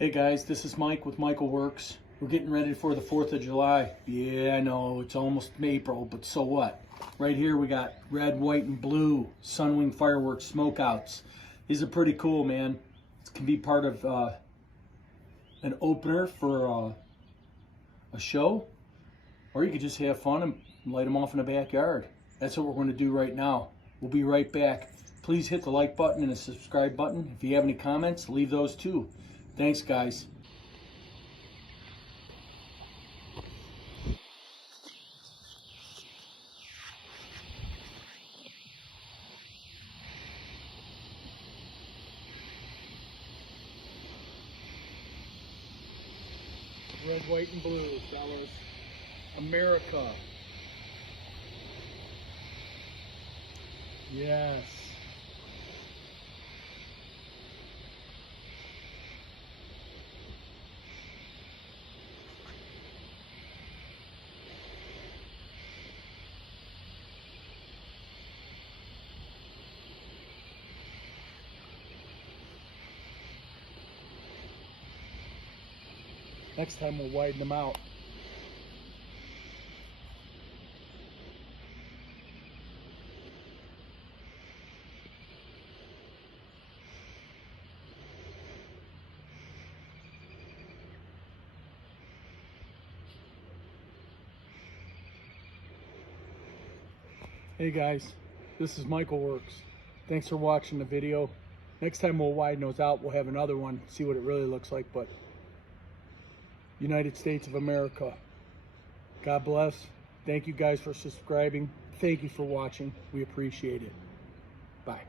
Hey guys, this is Mike with Michael Works. We're getting ready for the 4th of July. Yeah, I know, it's almost April, but so what? Right here we got red, white, and blue Sunwing fireworks smokeouts. These are pretty cool, man. It can be part of an opener for a show, or you could just have fun and light them off in the backyard. That's what we're going to do right now. We'll be right back. Please hit the like button and the subscribe button. If you have any comments, leave those too. Thanks, guys. Red, white, and blue, fellas. America. Yes. Next time we'll widen them out. Hey guys, this is Michael Works. Thanks for watching the video. Next time we'll widen those out, we'll have another one, see what it really looks like, but United States of America. God bless. Thank you guys for subscribing. Thank you for watching. We appreciate it. Bye.